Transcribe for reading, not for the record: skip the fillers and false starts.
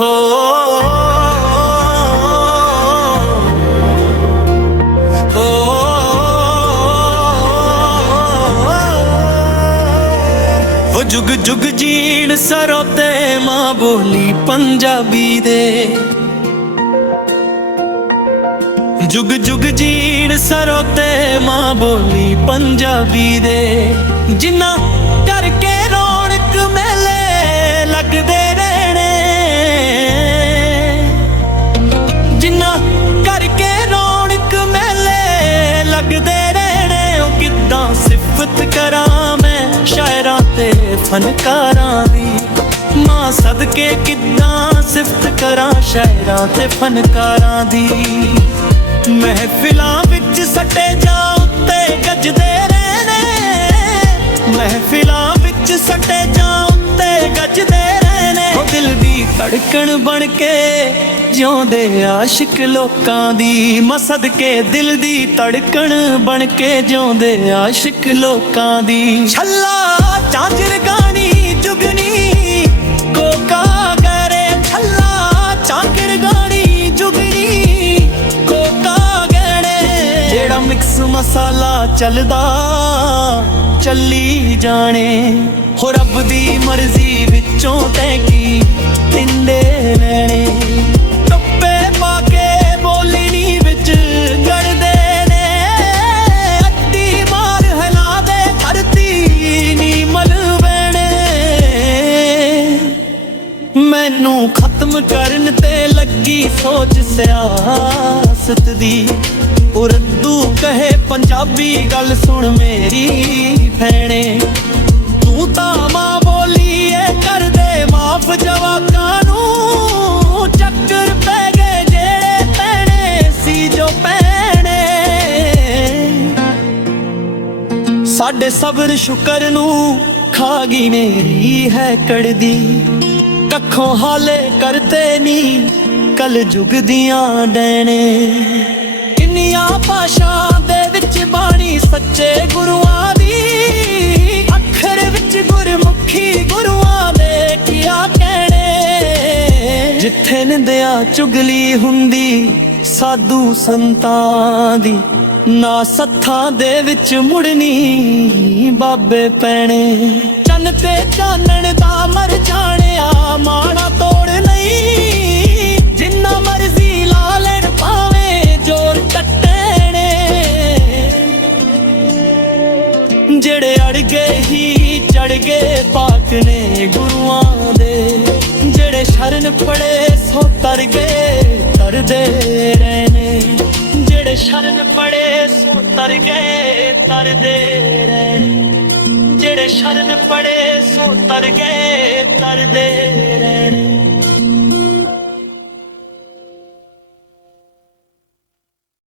ਹੋ जुग जुग जीण सरोते मां बोली पंजाबी दे, जुग जुग जीण सरोते मां बोली पंजाबी दे। जिन्ना करके रौनक मेले लगदे रहने, जिन्ना करके रौनक मेले लगदे रहने। ओ किद्दां सिफत करां मैं शायरां ते फनकारां दी, मां सदके किद्दां सिफत करां शायरां ते फनकारां दी। महफिलां विच सटे जा उत्ते गजदे रहने, महफिलां विच सटे जा उत्ते गजदे रहने। ओ दिल दी धड़कन बन के जिउंदे आशिक लोकां दी, मां सदके दिल दी धड़कन बन के जिउंदे आशिक लोकां दी। छल्ला झांझर गानी जुगनी कोका करे, छल्ला झांझर गानी जुगनी कोका गड़े। जेड़ा मिक्स मसाला चलदा चली जाने, हो रब दी मर्जी विचों तैं की तिंडे लैने। टप्पे पाके बोली नी विच गड़दे ने, अड्डी मार हिला दे धरती नी मलवैने। मैनू खत्म करन ते लगी सोच सियासत दी, उर्दू कहे पंजाबी गल सुन मेरी भैणे। तू तां मां बोली ए कर दे माफ जवाकां नूं, चक्कर पै गए जेड़े पैणे सी जो पैणे। साडे सबर शुकर नूं खा गई मेरी है कड़दी, कखों हाले करते नी कल जुग दियां डैणे। किन्नियां भाषा दे विच बाणी सच्चे गुरुआं दी, अखर विच गुरमुखी गुरुआं दे किया कहणे। जिथे निंदिया चुगली हुंदी साधु संतां दी, ना सत्थां दे विच मुड़नी बाबे पैणे। चन्न ते चानण दा मर जाणिया माणा तोड़ नहीं, जिन्ना मर्जी ला लेण पावे जोर कट्टणे। जेड़े अड़ गए ही चढ़ गए पाक ने गुरुआं दे, जेड़े शरण पड़े सो तर गए तरदे रहने। जेड़े शरण पड़े सो तर गए तरदे रहने, जेड़े शरण पड़े सो तर गए तरदे।